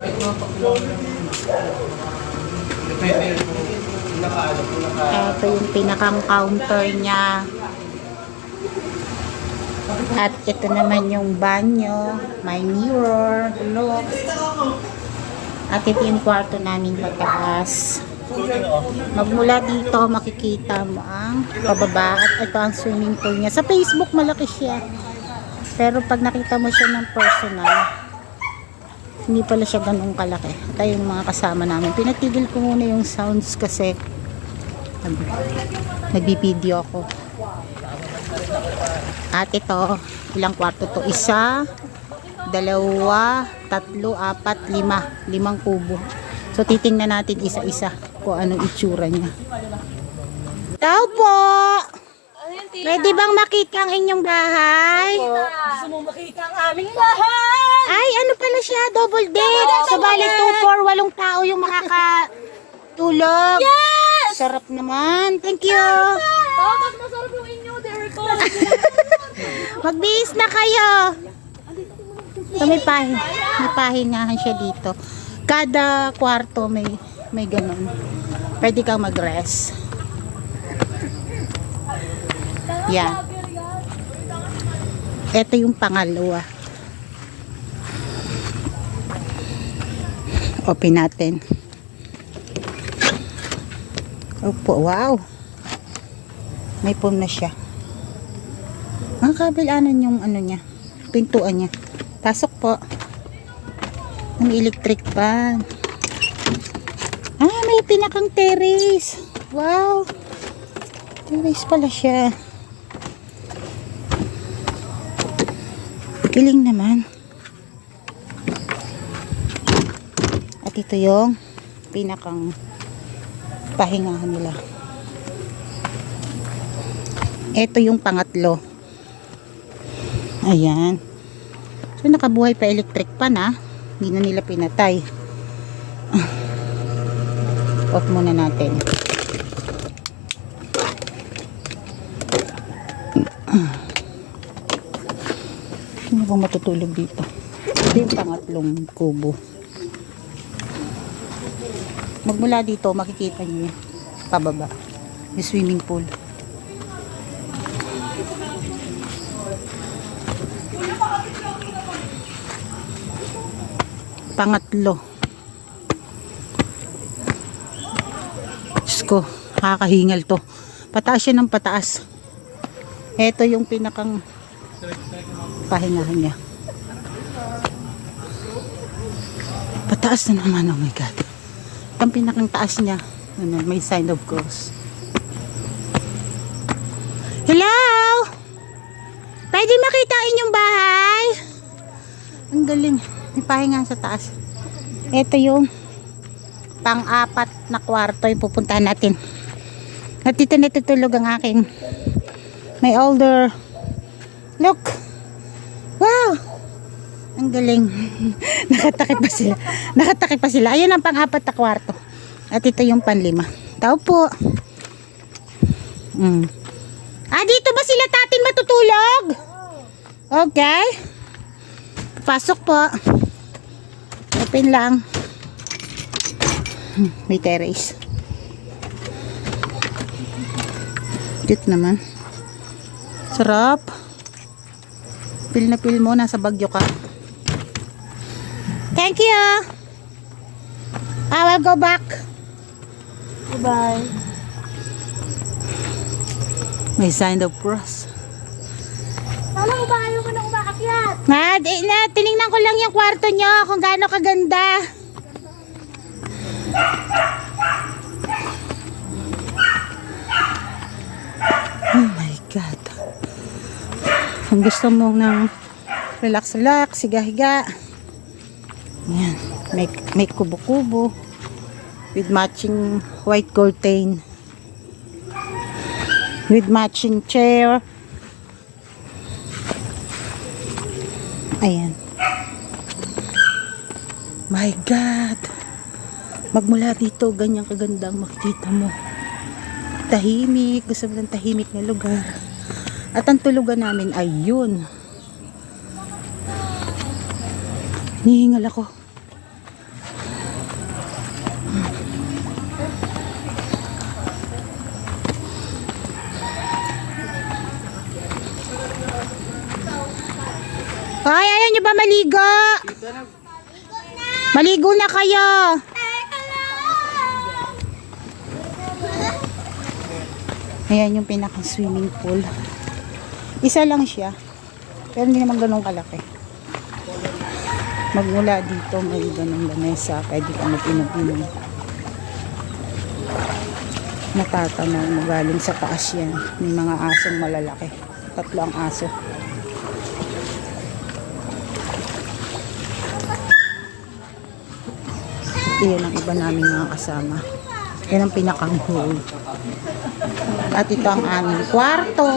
Ito yung pinakang counter niya. At ito naman yung banyo. May mirror. Look. At ito yung kwarto namin pataas. Magmula dito, makikita mo ang pababa. At ito ang swimming pool niya. Sa Facebook, malaki siya. Pero pag nakita mo siya ng personal, hindi pala siya ganun kalaki. Ito yung mga kasama namin. Pinatigil ko muna yung sounds kasi nag- nagbibideo ako. At ito, ilang kwarto to? Isa, dalawa, tatlo, apat, lima. Limang kubo. So, titingnan natin isa-isa kung anong itsura niya. Tao po! Pwede bang makita ang inyong bahay? Gusto mo makita ang aming bahay? Ano siya? Double deck. So, bali 2 for walong tao yung makakatulog. Yes! Sarap naman. Thank you. Oh, mas masarap yung inyo, there ko. Magbihis na kayo. So, may, pahin, may pahingahan siya dito. Kada kwarto may may ganun. Pwede kang mag-rest. Yan. Ito yung pangalawa. Open natin. Opo, wow. May foam na siya. Ang kabilanan yung ano niya, pintuan niya. Pasok po. May electric fan. Ah, may pinakang terrace. Wow. Terrace pala siya. Kiling naman. At ito yung pinakang pahingahan nila. Ito yung pangatlo. Ayan. So, nakabuhay pa electric pan ha. Hindi na nila pinatay. Ah. Off muna natin. Sino ba matutulog dito? Ito yung pangatlong kubo. Magmula dito, makikita niyo pababa. Yung swimming pool. pangatlo. Diyos ko, nakakahingal to. Pataas siya ng pataas. Ito yung pinakang pahingahan niya. Pataas na naman, oh my God. Ang pinakang taas niya, ano, may sign of cross. Hello? Pwede makita ang inyong bahay? Ang galing. May pahinga sa taas. Ito yung pang-apat na kwarto yung pupuntahan natin. At dito natutulog ang aking may older look. Galing. Nakatakip pa sila. Nakatakip pa sila. Ayun ang pang-apat na kwarto. At ito yung panlima. Tao po. Mm. Ah, dito ba sila tatin matutulog? Okay. Pasok po. Open lang. Hmm, May terrace. Cute naman. Sarap. Pil na pil mo. Nasa bagyo ka. Thank you. I will go back. Goodbye. May sign of cross. Ba, ayaw ko na umaakyat. Na, di, na, tiningnan ko lang yung kwarto nyo kung gaano kaganda. Oh my God. Kung gusto mo ng relax-relax, higa-higa. Yan. May, may kubo-kubo with matching white curtain with matching chair Ayan. My God. Magmula dito, ganyang kagandang makikita mo. Tahimik. Gusto mo ng tahimik na lugar. At ang tulugan namin ay yun. Nihingal ako. Nyo ba maligo? Maligo na kayo. Ayan yung pinaka swimming pool. Isa lang siya. Pero hindi naman ganun kalaki. Magmula dito may ganun lamesa. Pwede ka mag-inom-inom. Natatanaw mo galing sa taas yan. May mga asong malalaki. Tatlo ang aso. Iyan ang iba naming mga kasama. Yan ang pinakang hall. At ito ang aming kwarto.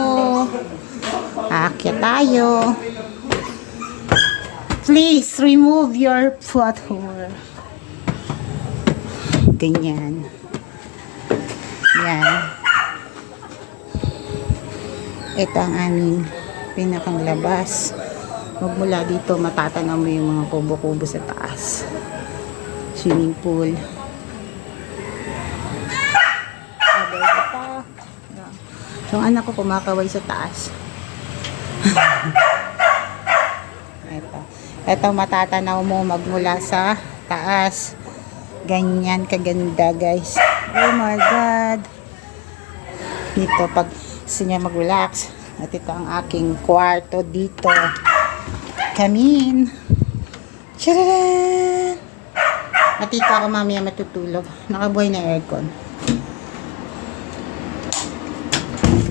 Aakyat tayo. Please remove your butthole. Ganyan. Yan. Ito ang aming pinakang labas. Magmula dito, matatanaw mo yung mga kubo-kubo sa taas. Swimming pool. Pa. Yung anak ko kumakaway sa taas. Ito. Ito matatanaw mo magmula sa taas. Ganyan kaganda guys. Oh my God. Dito pag gusto mag-relax. At ito ang aking kwarto dito. Kamin. Tcharan! At dito ako mamaya matutulog. Nakabuhay na aircon.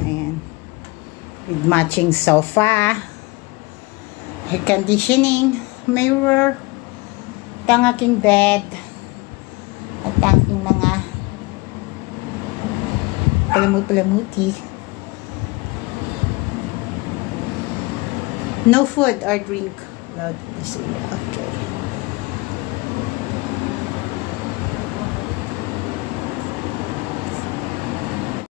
Ayan. With matching sofa. Air conditioning. Mirror. Ito ang aking bed. At ang aking mga palamut-palamuti. No food or drink. Loud. Okay.